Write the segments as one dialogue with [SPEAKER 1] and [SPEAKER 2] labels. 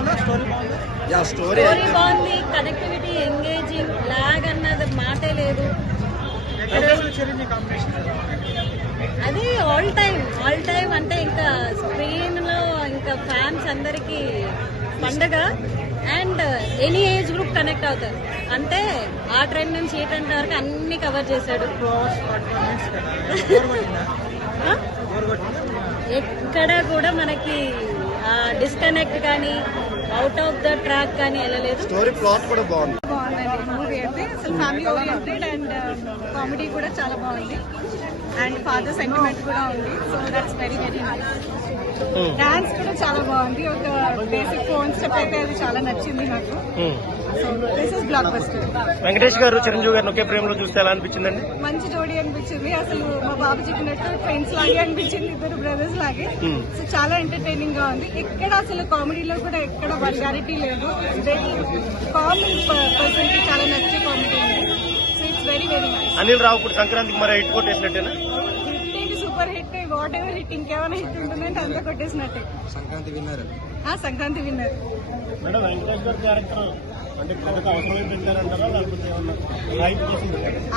[SPEAKER 1] బాగుందా? స్టోరీ బాగుందా?
[SPEAKER 2] Yeah story
[SPEAKER 3] story బాగుంది కనెక్టివిటీ ఎంగేజింగ్ లాగ్ అన్నది మాటే లేదు. అది ఆల్ టైమ్ ఆల్ టైమ్ అంటే ఇంకా స్క్రీన్లో ఇంకా ఫ్యాన్స్ అందరికి పండగ. And any age group connect అవుతారు. అంటే ఆ ట్రెండ్ నుంచి ఈ ట్రెండ్ వరకు అన్ని కవర్ చేశాడు. ఎక్కడ కూడా మనకి డిస్కనెక్ట్ కానీ అవుట్ ఆఫ్ ద ట్రాక్ కానీ వెళ్ళలేదు.
[SPEAKER 2] స్టోరీ ప్లాట్ కూడా బాగుంది.
[SPEAKER 4] బాగుందండి. మూవీ అయితే. అసలు ఫ్యామిలీ ఓరియంటెడ్ అండ్ కామెడీ కూడా చాలా బాగుంది. అండ్ ఫాదర్ సెంటిమెంట్ కూడా ఉంది. So that's very very nice dance కూడా చాలా బాగుంది. ఒక బేసిక్ ఫోన్ స్టెప్ అయితే అది చాలా నచ్చింది నాకు. బస్టర్
[SPEAKER 5] వెంకటేష్ గారు చిరంజీవి గారిని ఒకే ప్రేమలో చూస్తే ఎలా అనిపించిందండి?
[SPEAKER 4] మంచి జోడీ అనిపించింది. అసలు మా బాబు చెప్పినట్టు ఫ్రెండ్స్ లాగే అనిపించింది ఇద్దరు బ్రదర్స్ లాగే. సో చాలా ఎంటర్టైనింగ్గా ఉంది. ఎక్కడ అసలు కామెడీలో కూడా ఎక్కడ వల్గారిటీ లేదు. కామన్
[SPEAKER 5] అనిల్ రావుపూడి సంక్రాంతికి మరి హిట్ కొట్టేసినట్టేనా?
[SPEAKER 4] Super hit whatever hit ఇంకేమైనా హిట్ ఉంటుందంటే అంతా కొట్టేసినట్టే.
[SPEAKER 2] సంక్రాంతి విన్నారు.
[SPEAKER 4] ఆ సంక్రాంతి విన్నర్.
[SPEAKER 5] మేడం వెంకటేష్ గారి క్యారెక్టర్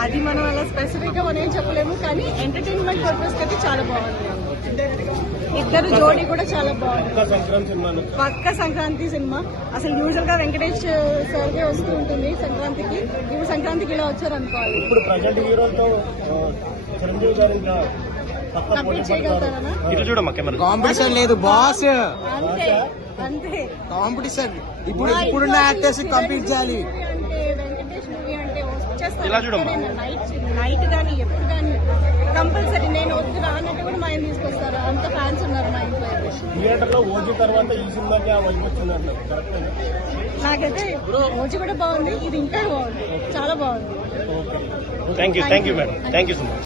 [SPEAKER 4] అది మనం అలా స్పెసిఫిక్గా మనం ఏం చెప్పలేము కానీ ఎంటర్టైన్మెంట్ పర్పస్ అయితే చాలా బాగుంది. ఇద్దరు జోడీ కూడా చాలా బాగుంది. పక్క సంక్రాంతి సినిమా అసలు యూజువల్గా వెంకటేష్ సార్కే వస్తూ ఉంటుంది సంక్రాంతికి. ఇప్పుడు సంక్రాంతికి ఇలా వచ్చారు అనుకోవాలి
[SPEAKER 5] ఇప్పుడు ప్రజెంట్ హీరోలతో చిరంజీవి గారు ఇటు చూడమ్మా కెమెరా.
[SPEAKER 2] కాంపిటీషన్ లేదు బాస్.
[SPEAKER 4] అంతే అంతే.
[SPEAKER 2] కాంపిటీషన్. ఇప్పుడు ఇప్పుడున్న యాక్టర్స్ చేయాలి
[SPEAKER 4] వచ్చేస్తారు.
[SPEAKER 5] ఇలా చూడమ్మా.
[SPEAKER 4] నైట్ కానీ ఎప్పుడు కానీ కంపల్సరీ నేను వద్దు రానట్టు కూడా మా ఆయన తీసుకొస్తారు. అంత ఫ్యాన్స్ ఉన్నారు మా ఇంట్లో. అయితే.
[SPEAKER 5] థియేటర్లో ఓజీ తర్వాత ఈ సినిమాకి ఆ వైపు
[SPEAKER 4] నాకైతే రోజు కూడా బాగుంది ఇది ఇంకా బాగుంది. చాలా బాగుంది.
[SPEAKER 5] Thank you thank you madam thank you so much